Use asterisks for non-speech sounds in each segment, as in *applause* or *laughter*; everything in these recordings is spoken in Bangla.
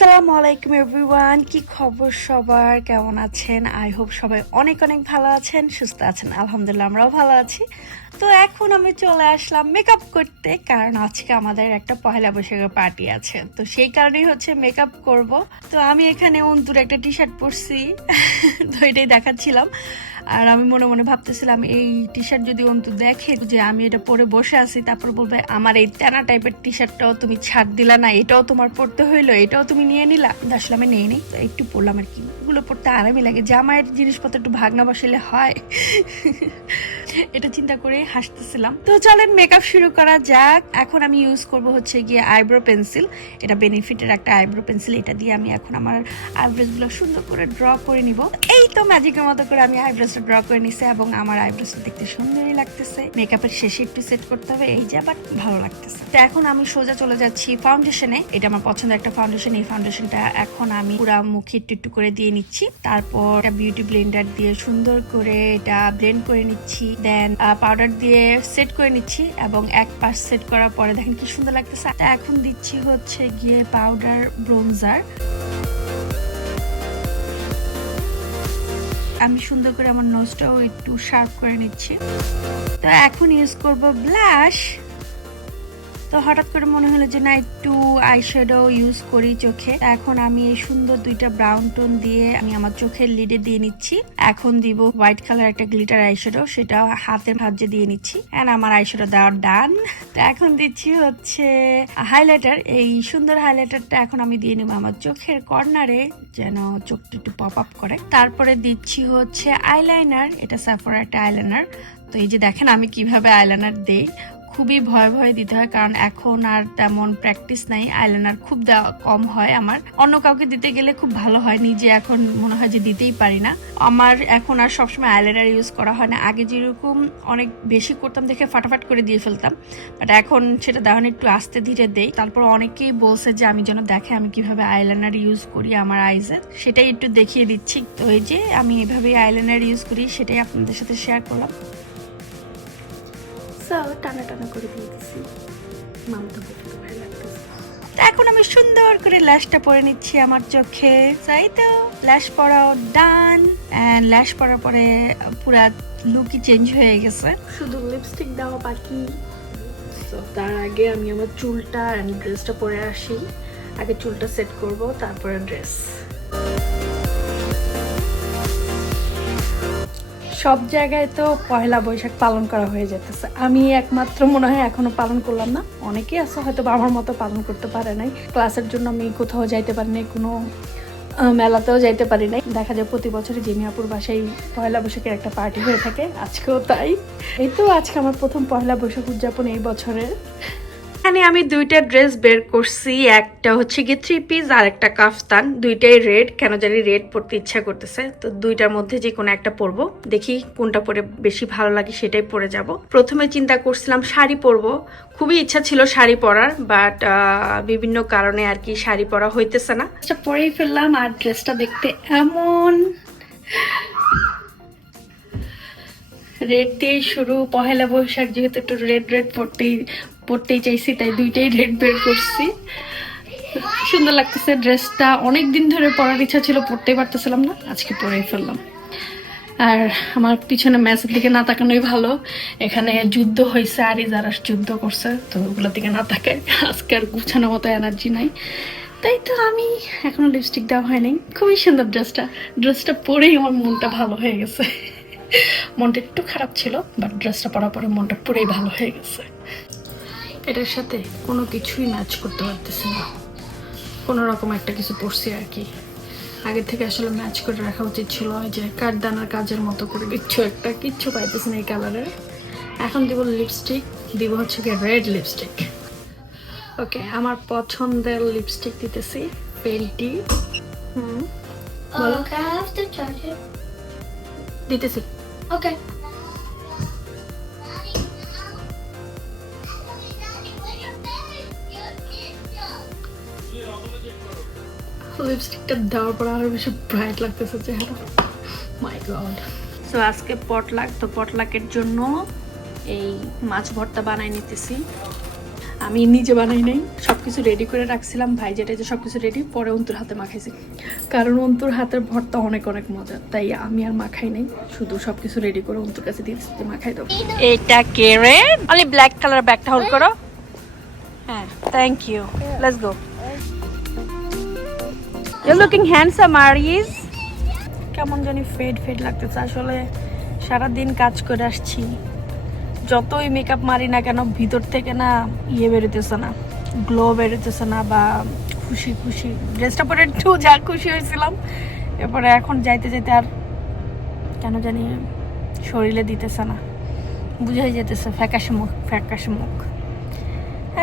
আসসালামু আলাইকুম এভরিওয়ান কি খবর সবার? কেমন আছেন? আই হোপ সবাই অনেক অনেক ভালো আছেন, সুস্থ আছেন। আলহামদুলিল্লাহ, আমরাও ভালো আছি। তো এখন আমি চলে আসলাম মেকআপ করতে, কারণ আজকে আমাদের একটা পহেলা বৈশাখের পার্টি আছে। তো সেই কারণেই হচ্ছে মেকআপ করব। তো আমি এখানে অন্তুর একটা টি শার্ট পরছি, *laughs* তো এটাই দেখাচ্ছিলাম। আর আমি মনে মনে ভাবতেছিলাম, এই টি শার্ট যদি অন্তু দেখে যে আমি এটা পরে বসে আছি, তারপর বলবে, আমার এই টানা টাইপের টি শার্টটাও তুমি ছাড় দিলা না, এটাও তোমার পড়তে হইল, এটাও তুমি নিয়ে নিলা। আসলে আমি নেই নেই, তো একটু পড়লাম আর কি। এগুলো পড়তে আরামই লাগে। জামায়ের জিনিসপত্র একটু ভাগনা বসাইলে হয়। *laughs* এটা চিন্তা করে হাসতেছিলাম। তো চলেন মেকআপ শুরু করা যাক। এখন আমি ইউজ করব হচ্ছে গিয়ে আইব্রো পেন্সিল এটা বেনিফিটের একটা আইব্রো পেন্সিল এটা দিয়ে আমি এখন আমার আইব্রোজগুলো সুন্দর করে ড্র করে নিব। এই তো ম্যাজিকের মতো করে আমি আইব্রোজটা ড্র করে নিছি এবং আমার আইব্রোজটা দেখতে সুন্দরই লাগতেছে। মেকআপের শেষে একটু সেট করতে হবে। এই যা বাট ভালো লাগতেছে। তো এখন আমি সোজা চলে যাচ্ছি ফাউন্ডেশনে এটা আমার পছন্দের একটা ফাউন্ডেশন এই ফাউন্ডেশনটা এখন আমি পুরা মুখে একটু একটু করে দিয়ে নিচ্ছি। তারপর বিউটি ব্লেন্ডার দিয়ে সুন্দর করে এটা ব্লেন্ড করে নিচ্ছি। দেন পাউডার দিয়ে সেট করে নিচ্ছি এবং এক পাশ সেট করার পরে দেখেন কি সুন্দর লাগতেছে। এখন দিচ্ছি হচ্ছে গিয়ে পাউডার ব্রোঞ্জার আমি সুন্দর করে আমার নোজটাও একটু শার্প করে নিচ্ছি। তো এখন ইউজ করব ব্লাশ তো হঠাৎ করে মনে হলো যে না, একটু আইশ্যাডো ইউজ করি চোখে। এখন আমি এই সুন্দর দুইটা ব্রাউন টোন দিয়ে আমি আমার চোখের লিডে দিয়ে নিচ্ছি। এখন দিব হোয়াইট কালার একটা গ্লিটার আইশ্যাডো সেটা হাতের ভাজ্যে দিয়ে নিচ্ছি। এন্ড আমার আইশ্যাডো দেওয়ার ডান তো এখন দিচ্ছি হচ্ছে হাইলাইটার এই সুন্দর হাইলাইটারটা এখন আমি দিয়ে নিব আমার চোখের কর্নারে যেন চোখটা একটু পপ আপ করে। তারপরে দিচ্ছি হচ্ছে আইলাইনার এটা স্যাফোর একটা আইলাইনার তো এই যে দেখেন আমি কীভাবে আইলাইনার দেই। খুবই ভয় ভয় দিতে হয়, কারণ এখন আর তেমন প্র্যাকটিস নাই আইলাইনার খুব কম হয় আমার। অন্য কাউকে দিতে গেলে খুব ভালো হয়, নিজে এখন মনে হয় যে দিতেই পারি না। আমার এখন আর সবসময় আইলাইনার ইউজ করা হয় না। আগে যেরকম অনেক বেশি করতাম দেখে ফাটাফাট করে দিয়ে ফেলতাম বাট এখন সেটা দেওয়ান একটু আস্তে ধীরে দেই। তারপর অনেকেই বলছে যে আমি যেন দেখে আমি কীভাবে আইলাইনার ইউজ করি আমার আইজে সেটাই একটু দেখিয়ে দিচ্ছি। তো এই যে আমি এভাবে আইলাইনার ইউজ করি, সেটাই আপনাদের সাথে শেয়ার করলাম। সো টানা টানা করে দিয়ে দিচ্ছি মামটা ভালো লাগতেছে। এখন আমি সুন্দর করে ল্যাশটা পরে নিচ্ছি আমার চোখে। তাই তো ল্যাশ পরাও ডান অ্যান্ড ল্যাশ পরার পরে পুরা লুকই চেঞ্জ হয়ে গেছে। শুধু লিপস্টিক দেওয়া বাকি। তার আগে আমি আমার চুলটা অ্যান্ড ড্রেসটা পরে আসি। আগে চুলটা সেট করব তারপরে ড্রেস সব জায়গায় তো পয়লা বৈশাখ পালন করা হয়ে যেতেছে। আমি একমাত্র মনে হয় এখনও পালন করলাম না। অনেকেই আছে হয়তো আমার মতো পালন করতে পারে নাই। ক্লাসের জন্য আমি কোথাও যাইতে পারি নাই, কোনো মেলাতেও যাইতে পারি নাই। দেখা যায় প্রতি বছরই জিনিয়াপুর বাসায় পয়লা বৈশাখের একটা পার্টি হয়ে থাকে। আজকেও তাই। এই তো আজকে আমার প্রথম পয়লা বৈশাখ উদযাপন এই বছরের। এখানে আমি দুইটা ড্রেস বের করছি, একটা হচ্ছে গিয়ে থ্রি পিস আর একটা কাফতান। দুইটাই রেড কেন জানি রেড পরতে ইচ্ছা করতেছে। তো দুইটার মধ্যে যে কোনো একটা পরবো। দেখি কোনটা পরে বেশি ভালো লাগে সেটাই পরে যাব। প্রথমে চিন্তা করছিলাম শাড়ি পরবো। খুবই ইচ্ছা ছিল শাড়ি পরার বাট বিভিন্ন কারণে আর কি শাড়ি পরা হইতেছে না। পরেই ফেললাম আর ড্রেসটা দেখতে এমন। রেড দিয়েই শুরু। পহেলা বৈশাখ যেহেতু একটু রেড রেড পড়তেই পড়তেই চাইছি, তাই দুইটাই রেড বের করছি। সুন্দর লাগতেছে ড্রেসটা অনেক দিন ধরে পরার ইচ্ছা ছিল পড়তেই পারতেছিলাম না, আজকে পরেই ফেললাম। আর আমার পিছনে ম্যাচের দিকে না তাকানোই ভালো। এখানে যুদ্ধ হয়েছে আর যারা যুদ্ধ করছে, তো ওগুলোর দিকে না তাকায়। আজকে আর গুছানো মতো এনার্জি নাই। তাই তো আমি এখনও লিপস্টিক দেওয়া হয়নি। খুবই সুন্দর ড্রেসটা ড্রেসটা পরেই আমার মনটা ভালো হয়ে গেছে। মনটা একটু খারাপ ছিল বাট ড্রেসটা পরার পরে মনটা পুরোই ভালো হয়ে গেছে। এটার সাথে কোনো কিছুই ম্যাচ করতে পারতেছি না। কোনো রকম একটা কিছু পড়ছি আর কি। আগে থেকে আসলে ম্যাচ করে রাখা উচিত ছিল যে কাঠদানার কাজের মতো করে কিচ্ছু একটা কিচ্ছু পাইতেছি না এই কালারের এখন দিব লিপস্টিক দিব হচ্ছে কি রেড লিপস্টিক ওকে আমার পছন্দের লিপস্টিক দিতেছি পেন্টি। হুম Oh? দিতেছি। Okay. লিপস্টিকটা দেওয়ার পর আরও বেশি ব্রাইট লাগতেছে চেহারা। মাই গড সো আজকে পটলাক তো পটলাকের জন্য এই মাছ ভর্তা বানাই নিতেছি। আমি নিজে বানাই নাই সব কিছু রেডি করে রাখছিলাম। ভাই যেটা যে সব কিছু রেডি পরে অন্তুর হাতে মাখাইছি। কারণ অন্তুর হাতের ভর্তা অনেক অনেক মজা তাই আমি আর মাখাই নাই। শুধু সব কিছু রেডি করে অন্তুর কাছে দিয়েছি যে মাখাই দেবো এটা কে রে? অনলি ব্ল্যাক কালার ব্যাগটা হোল্ড করো। হ্যাঁ thank you let's go you looking handsome Ariz কেমন জানি ফেড ফেড লাগতেছে। আসলে সারা দিন কাজ করে আসছি। যতই মেকআপ মারি না কেন, ভিতর থেকে না ইয়ে বেরোতেছে না গ্লো বেরোতেছে না বা খুশি খুশি। ড্রেসটা পরে একটু *laughs* যা খুশি হয়েছিলাম। এরপরে এখন যাইতে যাইতে আর কেন জানি শরীরে দিতেছে না। বুঝাই যেতেছে ফ্যাকাশে মুখ ফ্যাকাশে মুখ।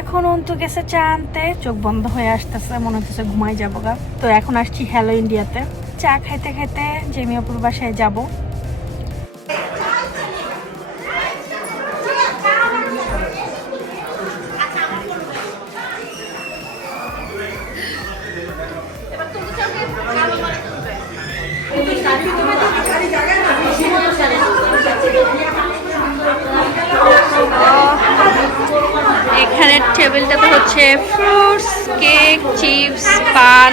এখন অন্তু গেছে চা আনতে। চোখ বন্ধ হয়ে আসতেছে, মনে হচ্ছে ঘুমাই যাব গা। তো এখন আসছি হ্যালো ইন্ডিয়াতে চা খাইতে খাইতে জেমিয়াপুর বাসায় যাব। এখানের টেবিলটাতে হচ্ছে ফ্রুটস, কেক, চিপস, পান,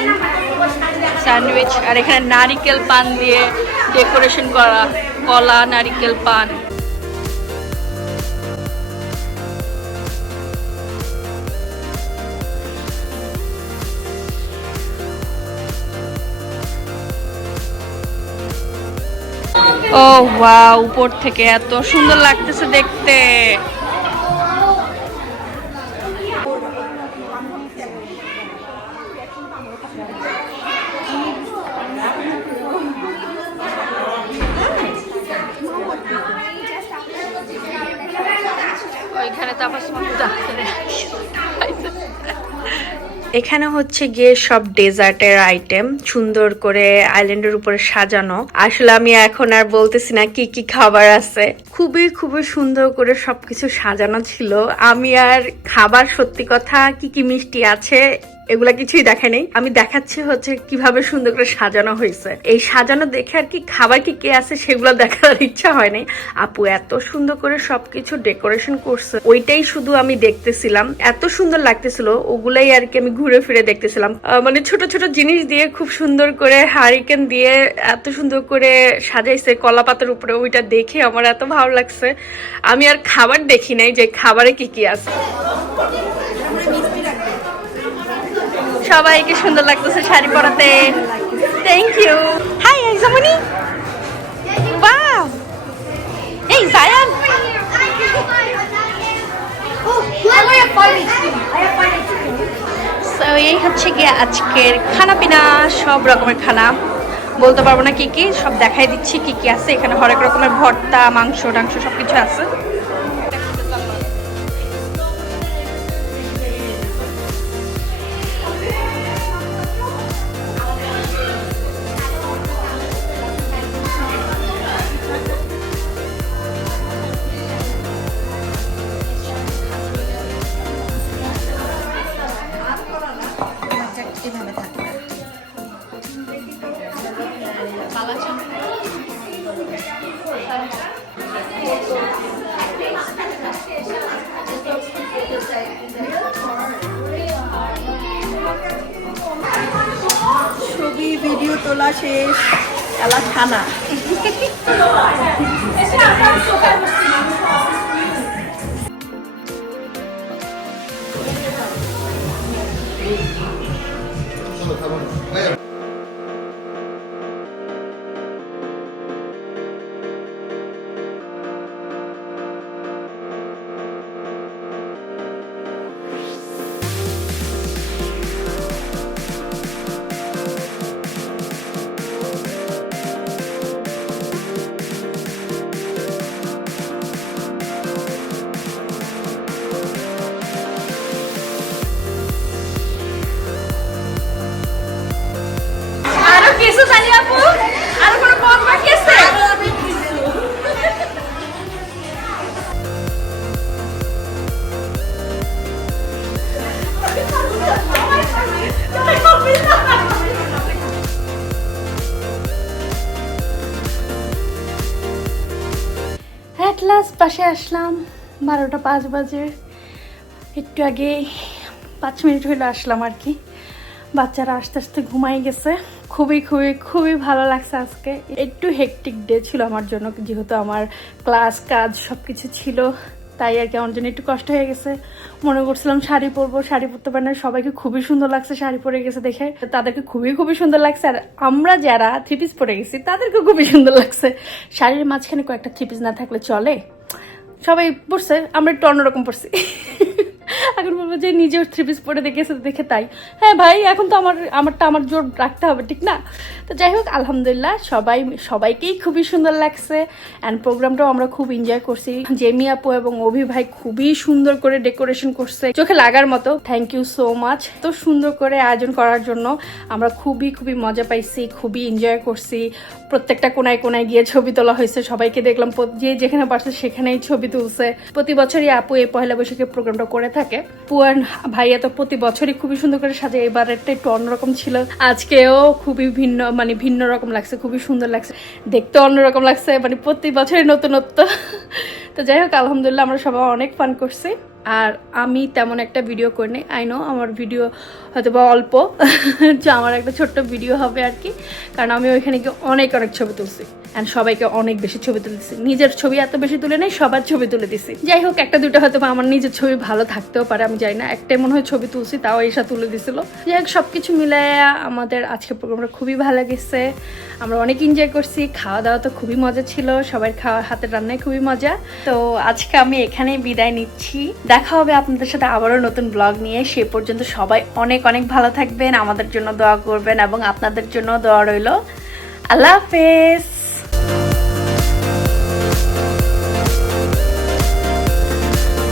স্যান্ডউইচ, আর এখানে নারিকেল পান দিয়ে ডেকোরেশন করা, কলা, নারিকেল পান। ও, ওয়াও, উপর থেকে এত সুন্দর লাগতেছে দেখতে। এখানে হচ্ছে গিয়ে সব ডেজার্টের আইটেম, সুন্দর করে আইল্যান্ডের উপরে সাজানো। আসলে আমি এখন আর বলতেছি না কি কি খাবার আছে। খুবই খুবই সুন্দর করে সবকিছু সাজানো ছিল। আমি আর খাবার সত্যি কথা কি কি মিষ্টি আছে এগুলা কিছুই দেখে নেই। আমি দেখাচ্ছি হচ্ছে কীভাবে সুন্দর করে সাজানো হয়েছে। এই সাজানো দেখে আর কি খাবার কি কে আছে সেগুলো দেখার ইচ্ছা হয় নাই। আপু এত সুন্দর করে সবকিছু ডেকোরেশন করছে। ওইটাই শুধু আমি দেখতেছিলাম। এত সুন্দর লাগতেছিল, ওগুলাই আর কি আমি ঘুরে ফিরে দেখতেছিলাম। মানে ছোট ছোট জিনিস দিয়ে খুব সুন্দর করে হারিকেন দিয়ে এত সুন্দর করে সাজাইছে কলা পাতার উপরে। ওইটা দেখে আমার এত ভালো লাগছে। আমি আর খাবার দেখি নাই যে খাবারে কি কি আছে। সবাইকে সুন্দর লাগতেছে শাড়ি পরাতে। থ্যাংক ইউ হাই আইজামনি ওয়াও এই জায়ান সো এই হচ্ছে গিয়ে আজকের খানা পিনা, সব রকমের খানা। বলতে পারব না কি কি, সব দেখাই দিচ্ছি কি কি আছে। এখানে হরেক রকমের ভর্তা, মাংস, টাংস সব কিছু আছে। এভাবে থাকে ছবি ভিডিও তোলা শেষ এলা খানা পাশে আসলাম, বারোটা পাঁচ বাজে। একটু আগে পাঁচ মিনিট হইল আসলাম আর কি। বাচ্চারা আস্তে আস্তে ঘুমাই গেছে। খুবই খুবই খুবই ভালো লাগছে আজকে। একটু হেকটিক ডে ছিল আমার জন্য, যেহেতু আমার ক্লাস কাজ সব কিছু ছিল। তাই আর কি আমার জন্য একটু কষ্ট হয়ে গেছে। মনে করছিলাম শাড়ি পরবো, শাড়ি পরতে পারে না। সবাইকে খুবই সুন্দর লাগছে শাড়ি পরে গেছে দেখে। তাদেরকে খুবই খুবই সুন্দর লাগছে। আর আমরা যারা থ্রি পিস পরে গেছি, তাদেরকে খুবই সুন্দর লাগছে। শাড়ির মাঝখানে কয়েকটা থ্রি পিস না থাকলে চলে। সবাই পড়ছে আমরা একটু অন্যরকম পড়ছি। এখন বলব যে নিজেও থ্রি পিস পরে দেখেছে দেখে তাই। হ্যাঁ ভাই, এখন তো আমার, আমারটা আমার জোর রাখতে হবে, ঠিক না? তো যাই হোক, আলহামদুলিল্লাহ, সবাই, সবাইকেই খুবই সুন্দর লাগছে। অ্যান্ড প্রোগ্রামটাও আমরা খুব এনজয় করছি। জেমি আপু এবং অভি ভাই খুবই সুন্দর করে ডেকোরেশন করছে। চোখে লাগার মতো। থ্যাংক ইউ সো মাচ তো সুন্দর করে আয়োজন করার জন্য আমরা খুবই খুবই মজা পাইছি, খুবই এনজয় করছি। প্রত্যেকটা কোনায় কোনায় গিয়ে ছবি তোলা হয়েছে। সবাইকে দেখলাম, যে যেখানে পারছে সেখানেই ছবি তুলছে। প্রতি বছরই আপু এই পয়লা বৈশাখের প্রোগ্রামটা করে থাকে। পুয়ান ভাইয়া তো প্রতি বছরই খুবই সুন্দর করে সাজে এবারেরটা একটু অন্যরকম ছিল। আজকেও খুবই ভিন্ন মানে ভিন্ন রকম লাগছে, খুবই সুন্দর লাগছে। দেখতে অন্যরকম লাগছে মানে প্রতি বছরই নতুনত্ব। তো যাই হোক, আলহামদুলিল্লাহ আমরা সবাই অনেক ফান করছি। আর আমি তেমন একটা ভিডিও করিনি আই নো আমার ভিডিও হয়তো বা অল্প *laughs* আমার একটা ছোট্ট ভিডিও হবে আর কি। কারণ আমি ওইখানে গিয়ে অনেক অনেক ছবি তুলছি। অ্যান্ড সবাইকে অনেক বেশি ছবি তুলে দিছি। নিজের ছবি এত বেশি তুলে নেই, সবার ছবি তুলে দিছি। যাই হোক, একটা দুটো হয়তো আমার নিজের ছবি ভালো থাকতেও পারে, আমি জানি না। একটাই মনে হয় ছবি তুলছি, তাও এসা তুলে দিছিল। যাই হোক সব কিছু মিলাইয়া আমাদের আজকে প্রোগ্রামটা খুবই ভালো গেছে আমরা অনেক এনজয় করছি খাওয়া দাওয়া তো খুবই মজা ছিল, সবার খাওয়া, হাতের রান্নায় খুবই মজা। তো আজকে আমি এখানেই বিদায় নিচ্ছি। দেখা হবে আপনাদের সাথে আবারও নতুন ব্লগ নিয়ে। সে পর্যন্ত সবাই অনেক অনেক ভালো থাকবেন, আমাদের জন্য দোয়া করবেন এবং আপনাদের জন্য দোয়া রইল। আল্লাহ হাফেজ!